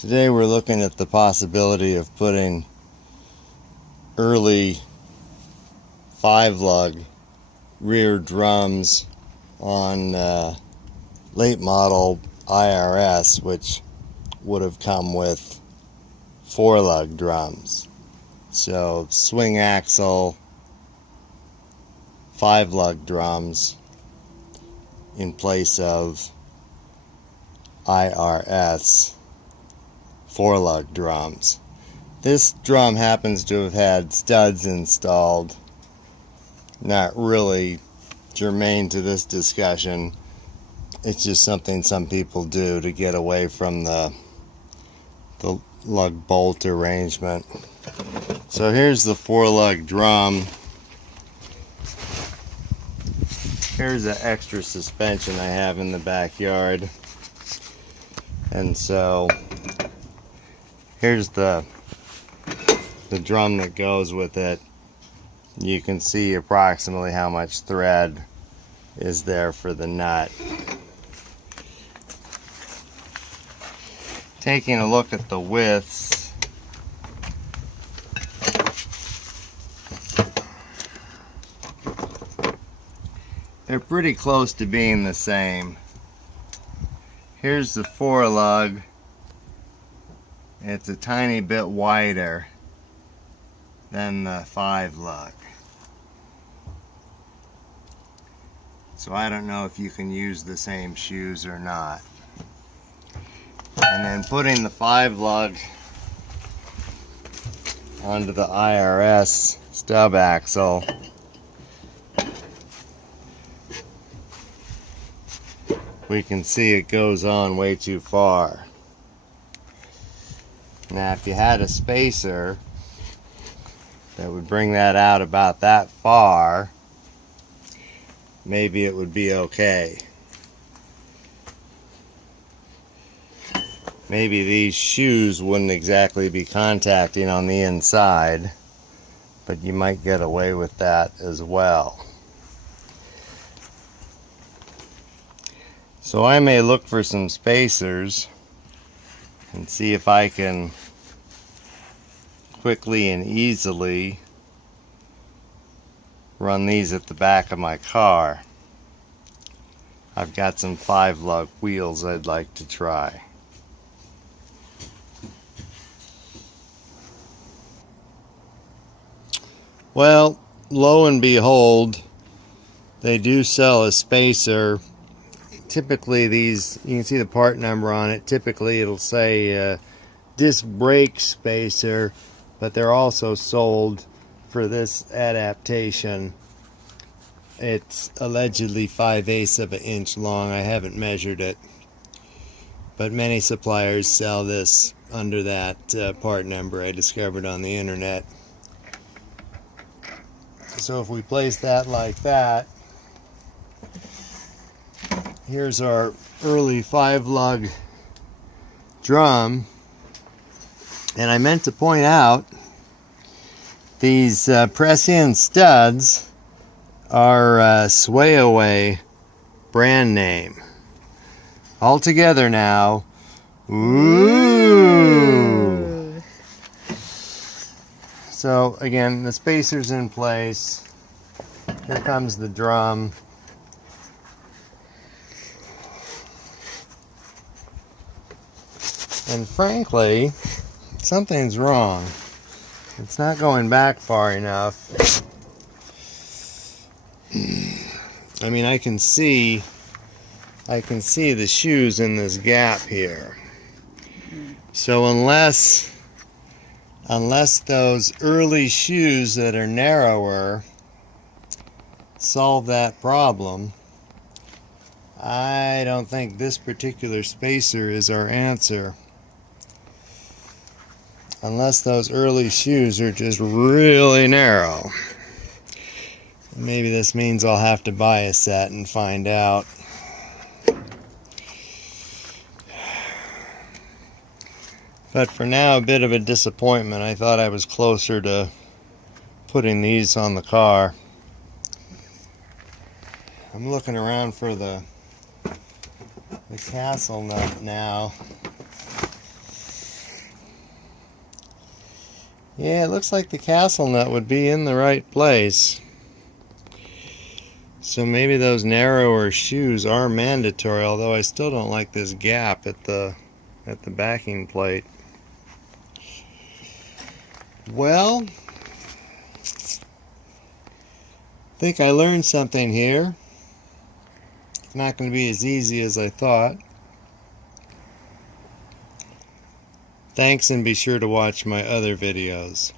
Today we're looking at the possibility of putting early 5-lug rear drums on late model IRS, which would have come with 4-lug drums. So swing axle 5-lug drums in place of IRS 4-lug drums. This drum happens to have had studs installed. Not really germane to this discussion. It's just something some people do to get away from the lug bolt arrangement. So here's the 4-lug drum. Here's the extra suspension I have in the backyard. And so here's the drum that goes with it. You can see approximately how much thread is there for the nut. Taking a look at the widths, they're pretty close to being the same. Here's the 4-lug. It's a tiny bit wider than the 5-lug. So I don't know if you can use the same shoes or not. And then putting the 5-lug onto the IRS stub axle, we can see it goes on way too far. Now if you had a spacer that would bring that out about that far, maybe it would be okay. Maybe these shoes wouldn't exactly be contacting on the inside, but you might get away with that as well. So I may look for some spacers and see if I can quickly and easily run these at the back of my car. I've got some 5-lug wheels I'd like to try. Well, lo and behold, they do sell a spacer. Typically these, you can see the part number on it. Typically it'll say disc brake spacer, but they're also sold for this adaptation. It's allegedly 5/8 of an inch long. I haven't measured it, but many suppliers sell this under that part number I discovered on the internet. So if we place that like that, here's our early 5-lug drum. And I meant to point out, these press-in studs are Sway Away brand name. All together now. Ooh! So again, the spacer's in place. Here comes the drum. And frankly, something's wrong. It's not going back far enough. I mean, I can see the shoes in this gap here. So unless those early shoes that are narrower solve that problem, I don't think this particular spacer is our answer. Unless those early shoes are just really narrow. Maybe this means I'll have to buy a set and find out. But for now, a bit of a disappointment. I thought I was closer to putting these on the car. I'm looking around for the castle nut now. Yeah, it looks like the castle nut would be in the right place. So maybe those narrower shoes are mandatory, although I still don't like this gap at the backing plate. Well, I think I learned something here. It's not going to be as easy as I thought. Thanks, and be sure to watch my other videos.